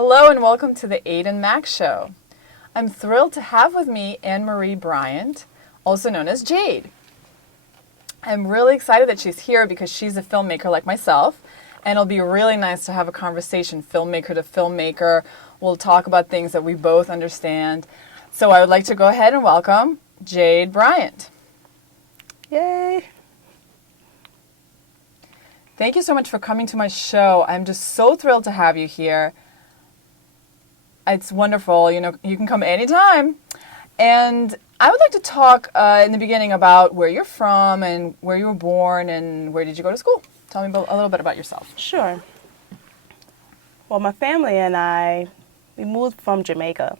Hello and welcome to the Aid and Max Show. I'm thrilled to have with me Anne-Marie Bryant, also known as Jade. I'm really excited that she's here because she's a filmmaker like myself, and it'll be really nice to have a conversation, filmmaker to filmmaker. We'll talk about things that we both understand. So I would like to go ahead and welcome Jade Bryant. Yay! Thank you so much for coming to my show. I'm just so thrilled to have you here. It's wonderful. You know, you can come anytime. And I would like to talk in the beginning about where you're from and where you were born and where did you go to school. Tell me a little bit about yourself. Sure. Well, my family and we moved from Jamaica.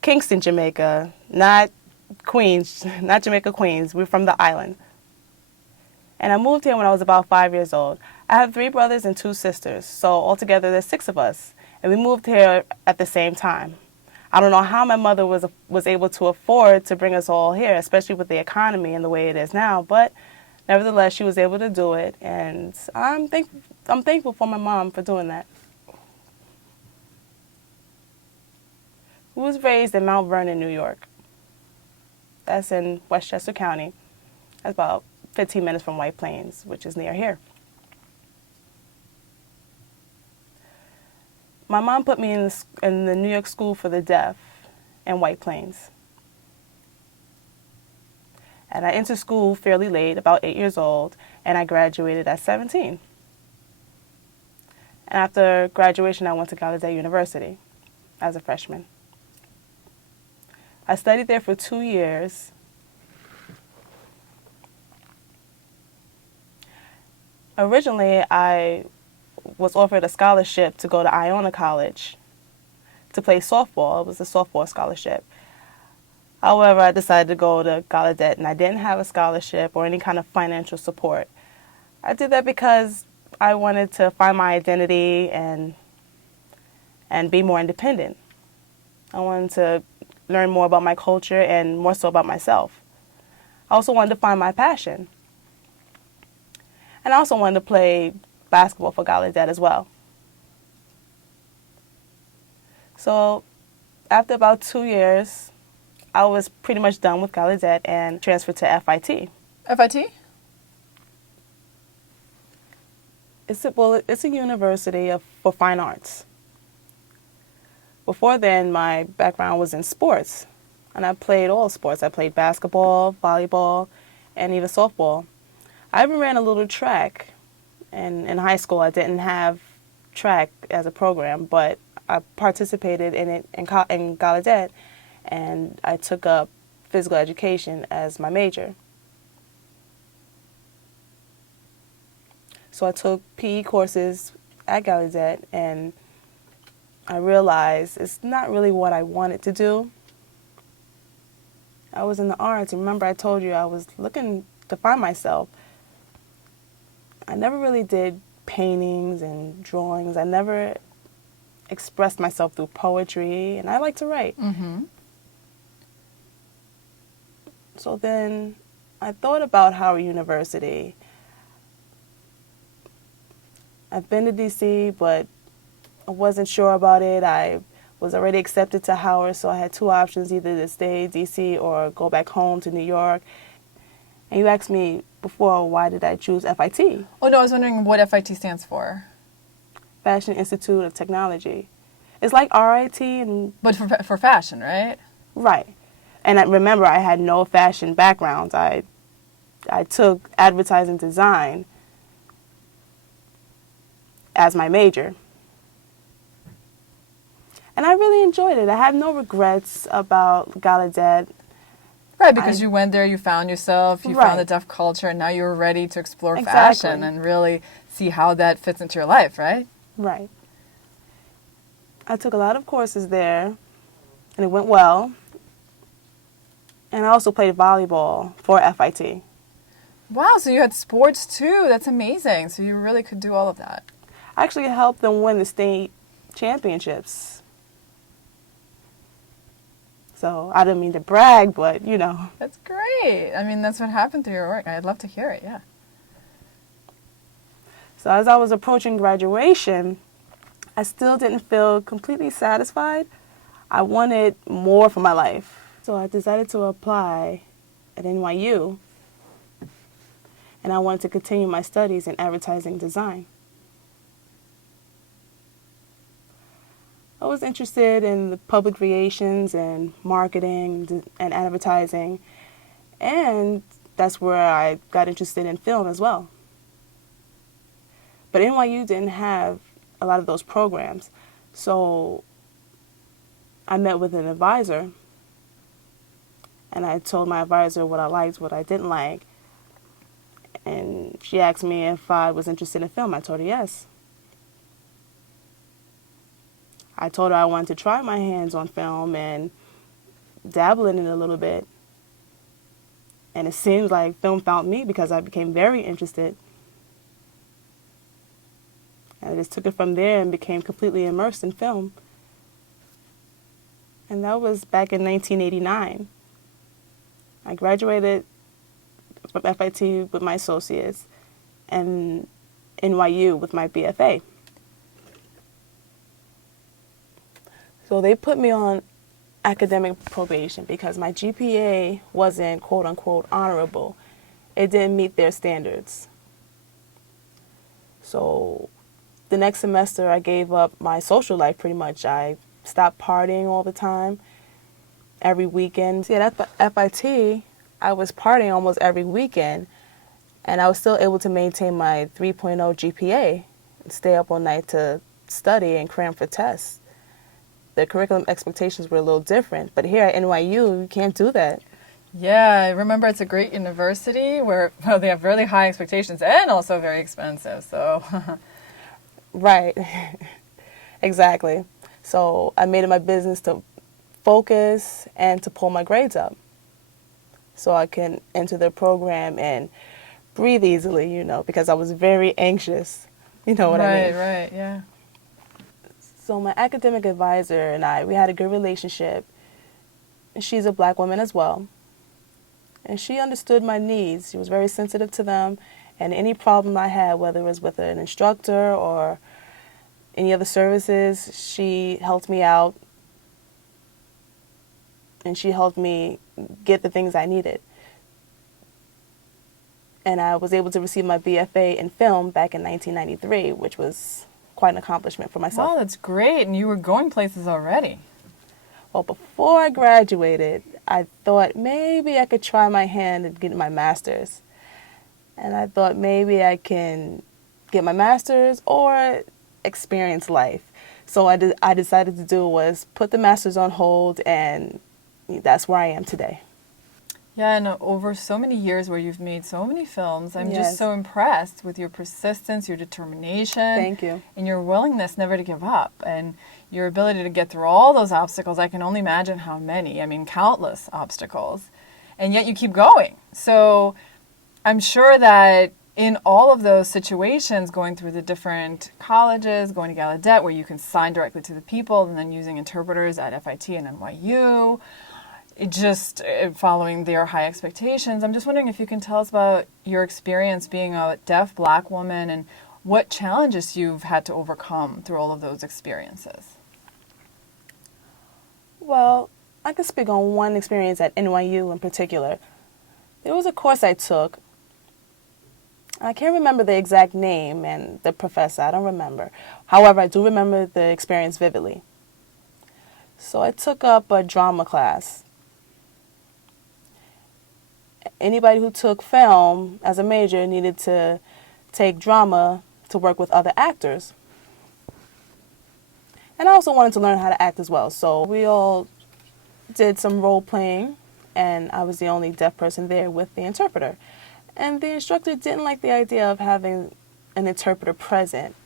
Kingston, Jamaica, not Queens, not Jamaica, Queens. We're from the island. And I moved here when I was about 5 years old. I have 3 brothers and 2 sisters, so altogether there's 6 of us. And we moved here at the same time. I don't know how my mother was able to afford to bring us all here, especially with the economy and the way it is now, but nevertheless, she was able to do it, and I'm thankful for my mom for doing that. I was raised in Mount Vernon, New York. That's in Westchester County. That's about 15 minutes from White Plains, which is near here. My mom put me in the New York School for the Deaf in White Plains. And I entered school fairly late, about 8 years old, and I graduated at 17. And after graduation, I went to Gallaudet University as a freshman. I studied there for 2 years. Originally, I was offered a scholarship to go to Iona College to play softball. It was a softball scholarship. However, I decided to go to Gallaudet, and I didn't have a scholarship or any kind of financial support. I did that because I wanted to find my identity and be more independent. I wanted to learn more about my culture and more so about myself. I also wanted to find my passion. And I also wanted to play basketball for Gallaudet as well. So after about 2 years, I was pretty much done with Gallaudet and transferred to FIT. FIT? It's a university for fine arts. Before then, my background was in sports, and I played all sports. I played basketball, volleyball, and even softball. I even ran a little track. And in high school, I didn't have track as a program, but I participated in it in Gallaudet, and I took up physical education as my major. So I took PE courses at Gallaudet, and I realized it's not really what I wanted to do. I was in the arts, and remember I told you I was looking to find myself. I never really did paintings and drawings. I never expressed myself through poetry, and I like to write. Mm-hmm. So then I thought about Howard University. I've been to D.C., but I wasn't sure about it. I was already accepted to Howard, so I had 2 options, either to stay in D.C. or go back home to New York. And you asked me before, why did I choose FIT? Oh, no, I was wondering what FIT stands for. Fashion Institute of Technology. It's like RIT. But for fashion, right? Right. And remember, I had no fashion background. I took advertising design as my major. And I really enjoyed it. I have no regrets about Gallaudet. Right, because you went there, you found yourself, you found the deaf culture, and now you're ready to explore fashion and really see how that fits into your life, right? Right. I took a lot of courses there, and it went well. And I also played volleyball for FIT. Wow, so you had sports too. That's amazing. So you really could do all of that. I actually helped them win the state championships. So I didn't mean to brag, but, you know. That's great. I mean, that's what happened through your work. I'd love to hear it, yeah. So as I was approaching graduation, I still didn't feel completely satisfied. I wanted more for my life. So I decided to apply at NYU, and I wanted to continue my studies in advertising design. I was interested in the public relations and marketing and advertising, and that's where I got interested in film as well. But NYU didn't have a lot of those programs, so I met with an advisor, and I told my advisor what I liked, what I didn't like, and she asked me if I was interested in film. I told her yes. I told her I wanted to try my hands on film and dabble in it a little bit. And it seems like film found me because I became very interested. And I just took it from there and became completely immersed in film. And that was back in 1989. I graduated from FIT with my associates and NYU with my BFA. So they put me on academic probation because my GPA wasn't quote unquote honorable. It didn't meet their standards. So the next semester I gave up my social life pretty much. I stopped partying all the time, every weekend. See, at FIT, I was partying almost every weekend, and I was still able to maintain my 3.0 GPA and stay up all night to study and cram for tests. The curriculum expectations were a little different, but here at NYU, you can't do that. Yeah, I remember it's a great university where they have really high expectations and also very expensive. So, Right, exactly. So I made it my business to focus and to pull my grades up so I can enter the program and breathe easily, because I was very anxious. You know what I mean? Right, yeah. So my academic advisor and we had a good relationship. She's a black woman as well. And she understood my needs. She was very sensitive to them. And any problem I had, whether it was with an instructor or any other services, she helped me out. And she helped me get the things I needed. And I was able to receive my BFA in film back in 1993, which was quite an accomplishment for myself. Wow, that's great. And you were going places already. Well, before I graduated, I thought maybe I could try my hand at getting my master's. And I thought maybe I can get my master's or experience life. So I decided to do was put the master's on hold, and that's where I am today. Yeah, and over so many years where you've made so many films, I'm Yes. just so impressed with your persistence, your determination. Thank you. And your willingness never to give up. And your ability to get through all those obstacles. I can only imagine how many. I mean, countless obstacles. And yet you keep going. So I'm sure that in all of those situations, going through the different colleges, going to Gallaudet, where you can sign directly to the people, and then using interpreters at FIT and NYU, just following their high expectations. I'm just wondering if you can tell us about your experience being a deaf black woman and what challenges you've had to overcome through all of those experiences. Well, I could speak on one experience at NYU in particular. There was a course I took. I can't remember the exact name and the professor. I don't remember. However, I do remember the experience vividly. So I took up a drama class. Anybody who took film as a major needed to take drama to work with other actors. And I also wanted to learn how to act as well. So we all did some role playing, and I was the only deaf person there with the interpreter. And the instructor didn't like the idea of having an interpreter present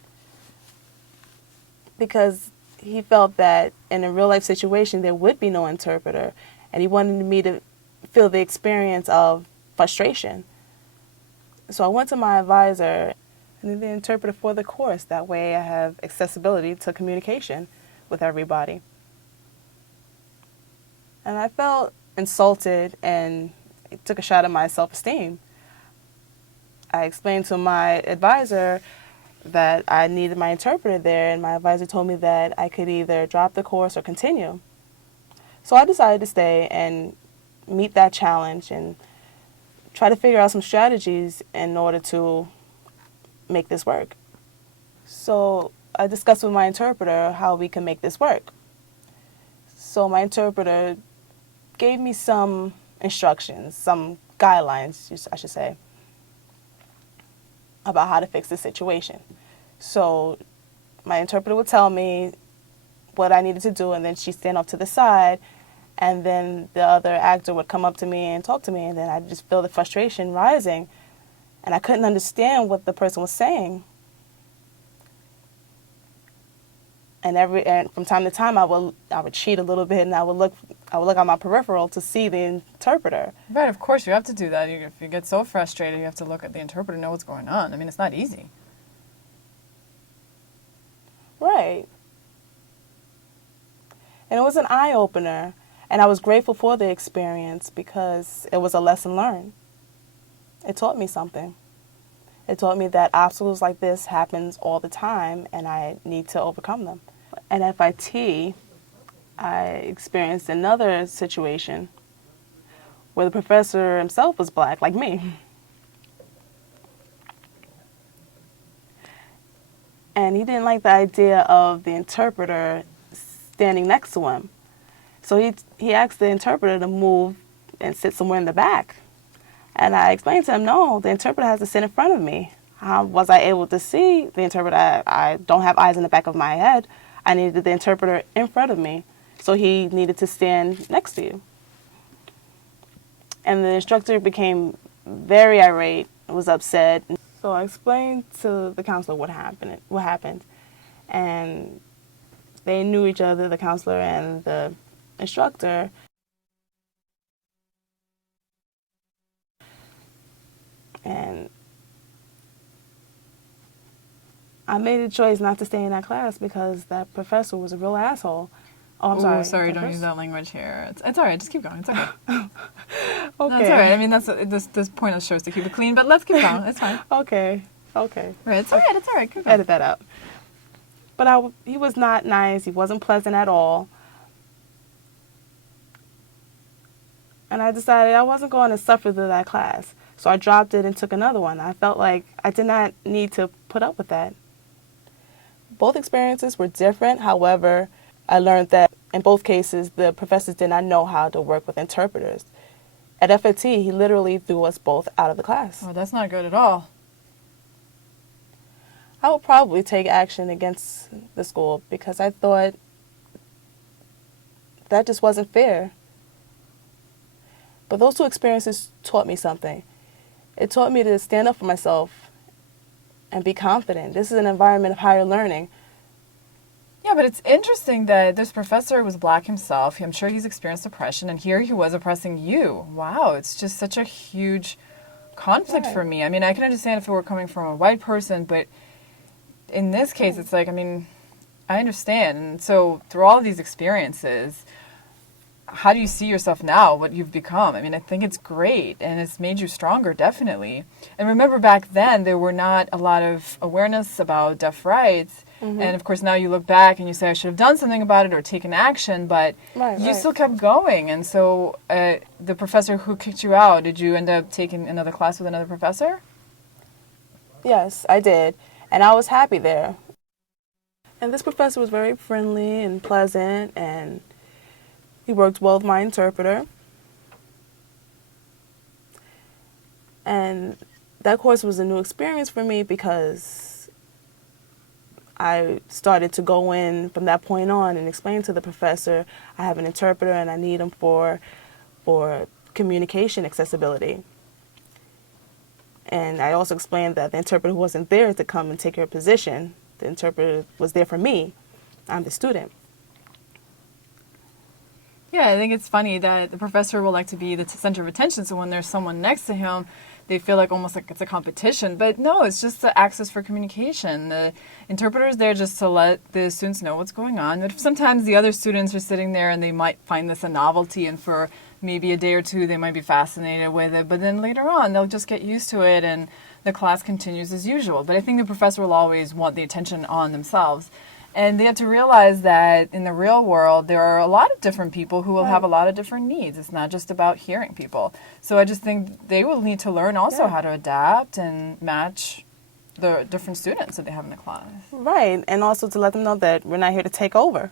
because he felt that in a real life situation there would be no interpreter, and he wanted me to feel the experience of frustration. So I went to my advisor and the interpreter for the course. That way I have accessibility to communication with everybody. And I felt insulted and it took a shot at my self-esteem. I explained to my advisor, that I needed my interpreter there, and my advisor told me that I could either drop the course or continue. So I decided to stay and meet that challenge and try to figure out some strategies in order to make this work. So I discussed with my interpreter how we can make this work. So my interpreter gave me some instructions, some guidelines, I should say, about how to fix the situation. So my interpreter would tell me what I needed to do, and then she'd stand off to the side, and then the other actor would come up to me and talk to me, and then I'd just feel the frustration rising, and I couldn't understand what the person was saying. And from time to time, I would cheat a little bit, and I would look on my peripheral to see the interpreter. Right, of course, you have to do that. If you get so frustrated, you have to look at the interpreter and know what's going on. I mean, it's not easy. Right. And it was an eye-opener, and I was grateful for the experience because it was a lesson learned. It taught me something. It taught me that obstacles like this happens all the time, and I need to overcome them. At FIT, I experienced another situation where the professor himself was black, like me. And he didn't like the idea of the interpreter standing next to him. So he asked the interpreter to move and sit somewhere in the back. And I explained to him, no, the interpreter has to sit in front of me. How was I able to see the interpreter? I don't have eyes in the back of my head. I needed the interpreter in front of me. So he needed to stand next to you. And the instructor became very irate, was upset. So I explained to the counselor what happened. And they knew each other, the counselor and the instructor. And I made a choice not to stay in that class because that professor was a real asshole. Oh, I'm sorry. Sorry, don't use that language here. It's all right. Just keep going. It's okay. Okay. No, it's all right. I mean, this point of the show is to keep it clean, but let's keep going. It's fine. Okay. Right. It's all right. It's all right. Keep going. Edit that out. But he was not nice. He wasn't pleasant at all. And I decided I wasn't going to suffer through that class. So I dropped it and took another one. I felt like I did not need to put up with that. Both experiences were different. However, I learned that in both cases, the professors did not know how to work with interpreters. At FIT, he literally threw us both out of the class. Oh, that's not good at all. I would probably take action against the school because I thought that just wasn't fair. But those two experiences taught me something. It taught me to stand up for myself and be confident. This is an environment of higher learning. Yeah, but it's interesting that this professor was black himself. I'm sure he's experienced oppression, and here he was oppressing you. Wow, it's just such a huge conflict for me. I mean, I can understand if it were coming from a white person, but in this case, it's like, I mean, I understand. And so through all of these experiences, how do you see yourself now, what you've become? I mean, I think it's great, and it's made you stronger, definitely. And remember, back then, there were not a lot of awareness about deaf rights. Mm-hmm. And, of course, now you look back and you say, I should have done something about it or taken action, but you still kept going. And so the professor who kicked you out, did you end up taking another class with another professor? Yes, I did. And I was happy there. And this professor was very friendly and pleasant, and he worked well with my interpreter. And that course was a new experience for me because I started to go in from that point on and explain to the professor, I have an interpreter and I need him for communication accessibility. And I also explained that the interpreter wasn't there to come and take her position. The interpreter was there for me. I'm the student. Yeah, I think it's funny that the professor will like to be the center of attention, so when there's someone next to him, they feel like almost like it's a competition. But no, it's just the access for communication. The interpreter is there just to let the students know what's going on. But sometimes the other students are sitting there and they might find this a novelty, and for maybe a day or two they might be fascinated with it. But then later on, they'll just get used to it, and the class continues as usual. But I think the professor will always want the attention on themselves. And they have to realize that in the real world, there are a lot of different people who will have a lot of different needs. It's not just about hearing people. So I just think they will need to learn also how to adapt and match the different students that they have in the class. Right, and also to let them know that we're not here to take over.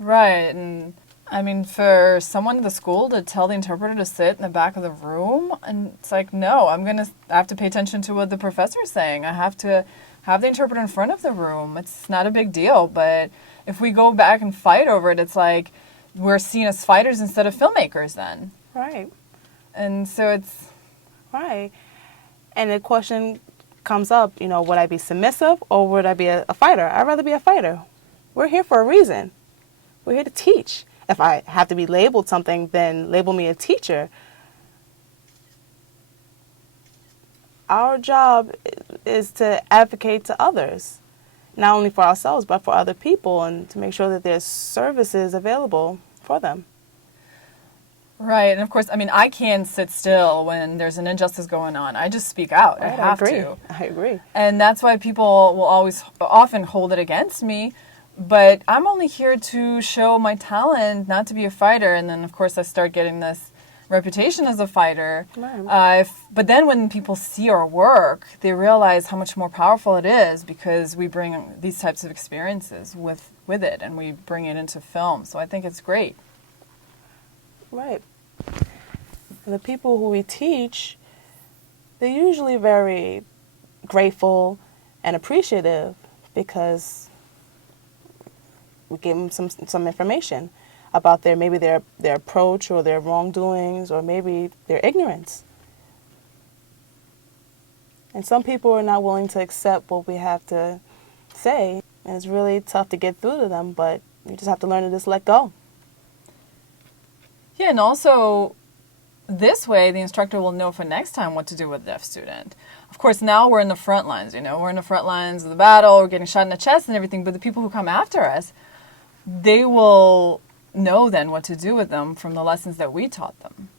Right, and I mean, for someone in the school to tell the interpreter to sit in the back of the room, and it's like, no, I have to pay attention to what the professor is saying. I have to have the interpreter in front of the room. It's not a big deal, but if we go back and fight over it, it's like we're seen as fighters instead of filmmakers then. Right. And so it's... Right. And the question comes up, you know, would I be submissive or would I be a fighter? I'd rather be a fighter. We're here for a reason. We're here to teach. If I have to be labeled something, then label me a teacher. Our job is to advocate to others, not only for ourselves, but for other people, and to make sure that there's services available for them. Right, and of course, I mean, I can't sit still when there's an injustice going on. I just speak out. Right, I have agree. to. I agree. And that's why people will often hold it against me. But I'm only here to show my talent, not to be a fighter. And then, of course, I start getting this reputation as a fighter. Right. But then when people see our work, they realize how much more powerful it is because we bring these types of experiences with it and we bring it into film. So I think it's great. Right. And the people who we teach, they're usually very grateful and appreciative because we give them some information about their approach or their wrongdoings or maybe their ignorance. And some people are not willing to accept what we have to say, and it's really tough to get through to them, but you just have to learn to just let go. Yeah, and also this way the instructor will know for next time what to do with a deaf student. Of course, now we're in the front lines, we're in the front lines of the battle, we're getting shot in the chest and everything, but the people who come after us, they will know then what to do with them from the lessons that we taught them.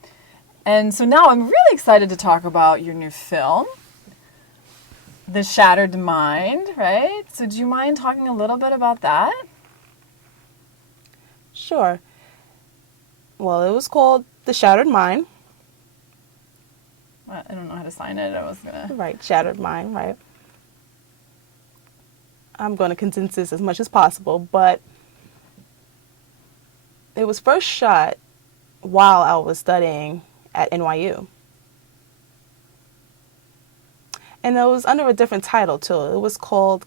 And so now I'm really excited to talk about your new film, The Shattered Mind, right? So do you mind talking a little bit about that? Sure. Well, it was called The Shattered Mind. I don't know how to sign it. I was going to... Right, Shattered Mind, right. I'm going to condense this as much as possible, but it was first shot while I was studying at NYU. And it was under a different title, too. It was called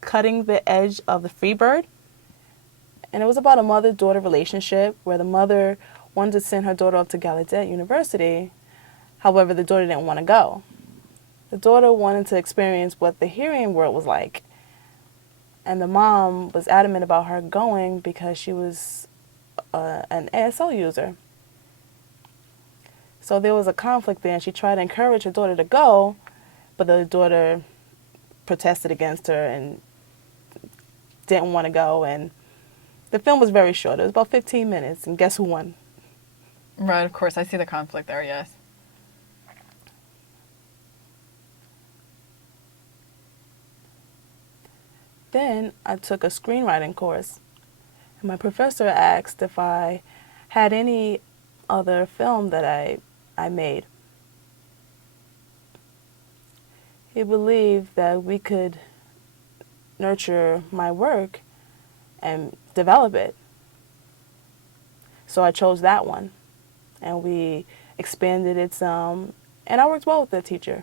Cutting the Edge of the Free Bird. And it was about a mother-daughter relationship where the mother wanted to send her daughter up to Gallaudet University. However, the daughter didn't want to go. The daughter wanted to experience what the hearing world was like. And the mom was adamant about her going because she was an ASL user. So there was a conflict there, and she tried to encourage her daughter to go, but the daughter protested against her and didn't want to go. And the film was very short. It was about 15 minutes, and guess who won? Right, of course. I see the conflict there, yes. Then I took a screenwriting course, and my professor asked if I had any other film that I made. He believed that we could nurture my work and develop it. So I chose that one, and we expanded it some, and I worked well with the teacher.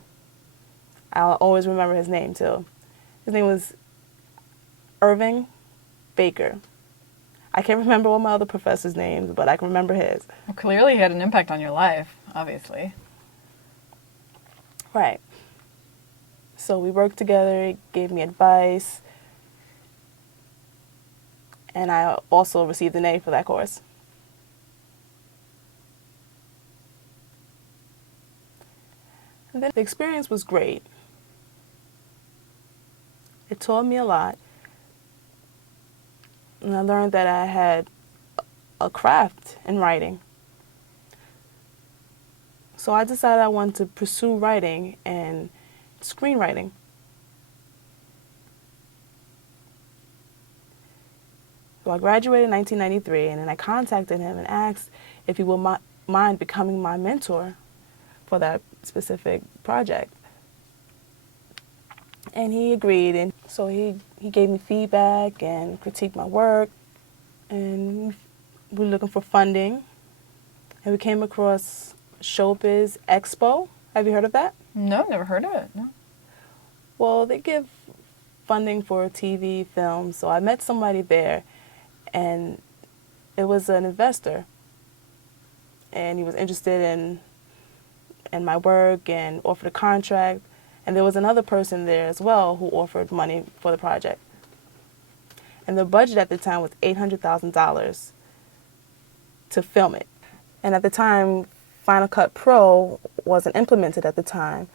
I'll always remember his name, too. His name was Irving Baker. I can't remember all my other professors' names, but I can remember his. Well, clearly he had an impact on your life, obviously. Right. So we worked together, he gave me advice, and I also received an A for that course. And then the experience was great. It taught me a lot. And I learned that I had a craft in writing. So I decided I wanted to pursue writing and screenwriting. So I graduated in 1993, and then I contacted him and asked if he would mind becoming my mentor for that specific project. And he agreed, and so he gave me feedback and critiqued my work, and we were looking for funding, and we came across Showbiz Expo. Have you heard of that? No, never heard of it. No. Well, they give funding for TV, film, so I met somebody there, and it was an investor, and he was interested in my work and offered a contract. And there was another person there as well who offered money for the project. And the budget at the time was $800,000 to film it. And at the time, Final Cut Pro wasn't implemented at the time.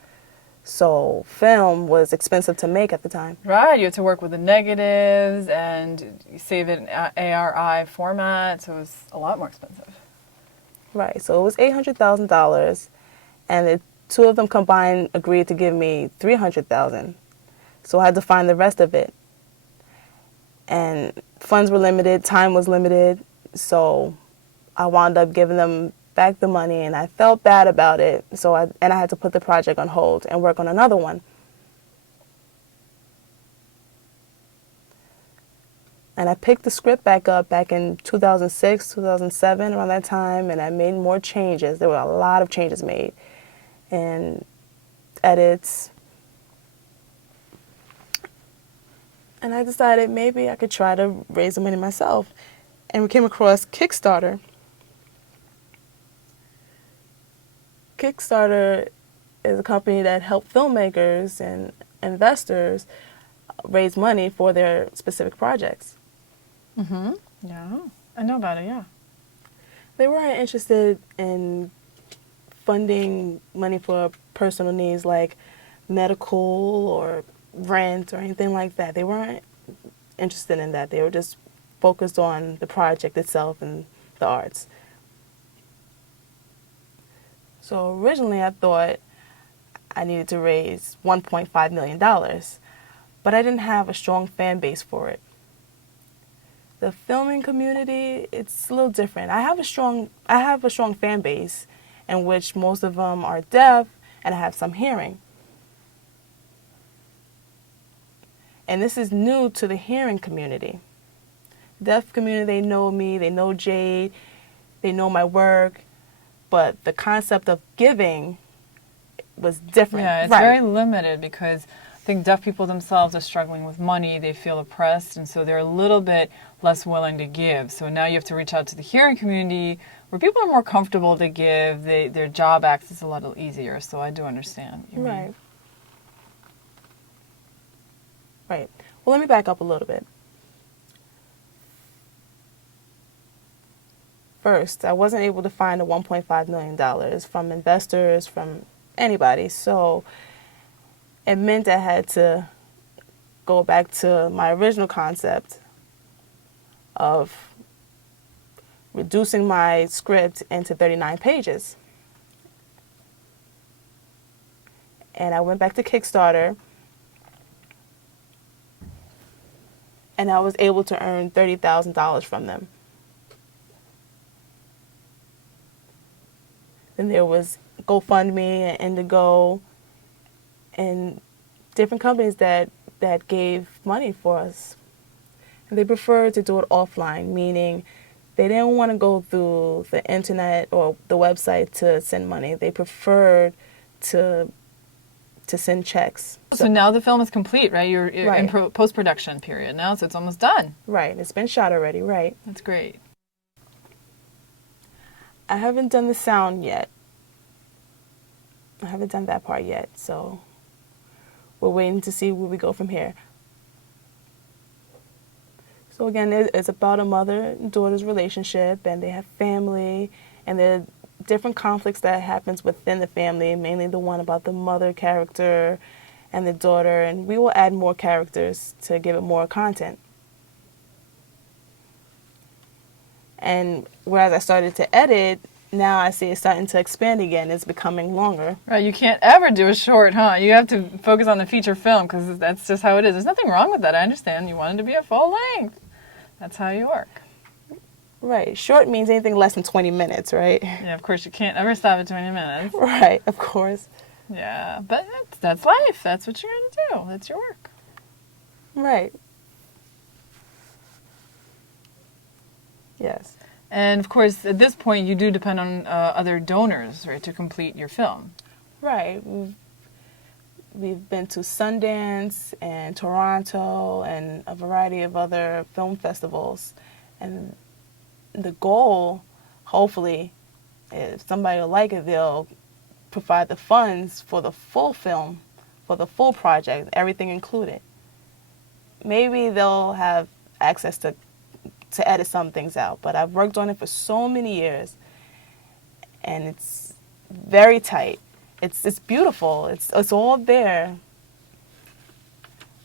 So film was expensive to make at the time. Right, you had to work with the negatives and save it in ARI format, so it was a lot more expensive. Right, so it was $800,000, and the two of them combined agreed to give me $300,000. So I had to find the rest of it. And funds were limited, time was limited, so I wound up giving them back the money, and I felt bad about it. So I had to put the project on hold and work on another one. And I picked the script back up back in 2006, 2007, around that time, and I made more changes. There were a lot of changes made, and edits. And I decided maybe I could try to raise the money myself. And we came across Kickstarter. Kickstarter is a company that helps filmmakers and investors raise money for their specific projects. Mm-hmm. Yeah, I know about it, yeah. They weren't interested in funding money for personal needs like medical or rent or anything like that. They weren't interested in that. They were just focused on the project itself and the arts. So originally I thought I needed to raise $1.5 million, but I didn't have a strong fan base for it. The filming community, it's a little different. I have a strong fan base in which most of them are deaf and I have some hearing. And this is new to the hearing community. Deaf community, they know me, they know Jade, they know my work, but the concept of giving was different. Yeah, it's very limited because I think deaf people themselves are struggling with money, they feel oppressed, and so they're a little bit less willing to give. So now you have to reach out to the hearing community where people are more comfortable to give, their job access is a little easier, so I do understand what you mean. Right. Right. Well, let me back up a little bit. First, I wasn't able to find the $1.5 million from investors, from anybody, so it meant I had to go back to my original concept of reducing my script into 39 pages. And I went back to Kickstarter, and I was able to earn $30,000 from them. Then there was GoFundMe and Indigo and different companies that gave money for us. And they preferred to do it offline, meaning they didn't want to go through the internet or the website to send money. They preferred to send checks. So now the film is complete, right? You're Right. in post-production period now, so it's almost done. Right, it's been shot already, right. That's great. I haven't done the sound yet. I haven't done that part yet, so we're waiting to see where we go from here. So again, it's about a mother and daughter's relationship, and they have family, and there are different conflicts that happens within the family, mainly the one about the mother character and the daughter, and we will add more characters to give it more content. And whereas I started to edit, now I see it starting to expand again. It's becoming longer. Right, you can't ever do a short, huh? You have to focus on the feature film because that's just how it is. There's nothing wrong with that. I understand. You want it to be a full length. That's how you work. Right. Short means anything less than 20 minutes, right? Yeah, of course, you can't ever stop at 20 minutes. Right, of course. Yeah, but that's life. That's what you're going to do. That's your work. Right. Yes. And, of course, at this point, you do depend on other donors, right, to complete your film. Right. We've been to Sundance and Toronto and a variety of other film festivals. And the goal, hopefully, if somebody will like it, they'll provide the funds for the full film, for the full project, everything included. Maybe they'll have access to edit some things out, but I've worked on it for so many years, and it's very tight. It's beautiful. It's all there.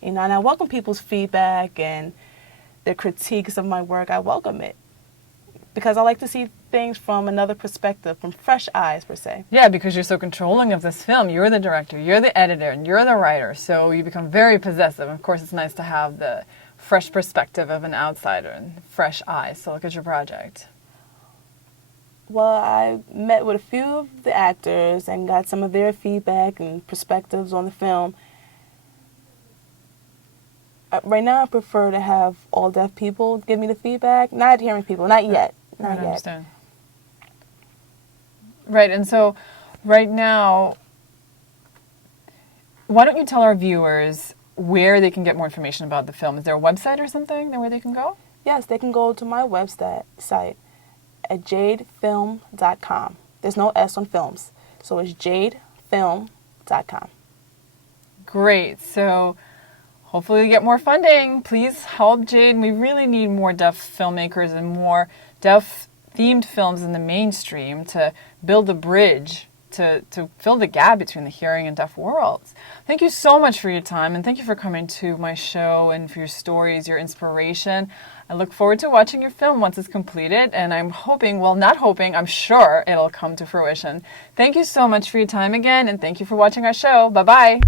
You know, and I welcome people's feedback and their critiques of my work. I welcome it because I like to see things from another perspective, from fresh eyes, per se. Yeah, because you're so controlling of this film. You're the director, you're the editor, and you're the writer, so you become very possessive. Of course, it's nice to have the fresh perspective of an outsider and fresh eyes to look at your project. Well, I met with a few of the actors and got some of their feedback and perspectives on the film. Right now, I prefer to have all deaf people give me the feedback, not hearing people, not yet. Not yet. I understand. Right, and so right now, why don't you tell our viewers where they can get more information about the film? Is there a website or something where they can go? Yes, they can go to my website at jadefilm.com. There's no S on films, so it's jadefilm.com. Great. So hopefully we get more funding. Please help Jade. We really need more deaf filmmakers and more deaf-themed films in the mainstream to build a bridge to fill the gap between the hearing and deaf worlds. Thank you so much for your time, and thank you for coming to my show and for your stories, your inspiration. I look forward to watching your film once it's completed, and I'm hoping, well, not hoping, I'm sure it'll come to fruition. Thank you so much for your time again, and thank you for watching our show. Bye-bye.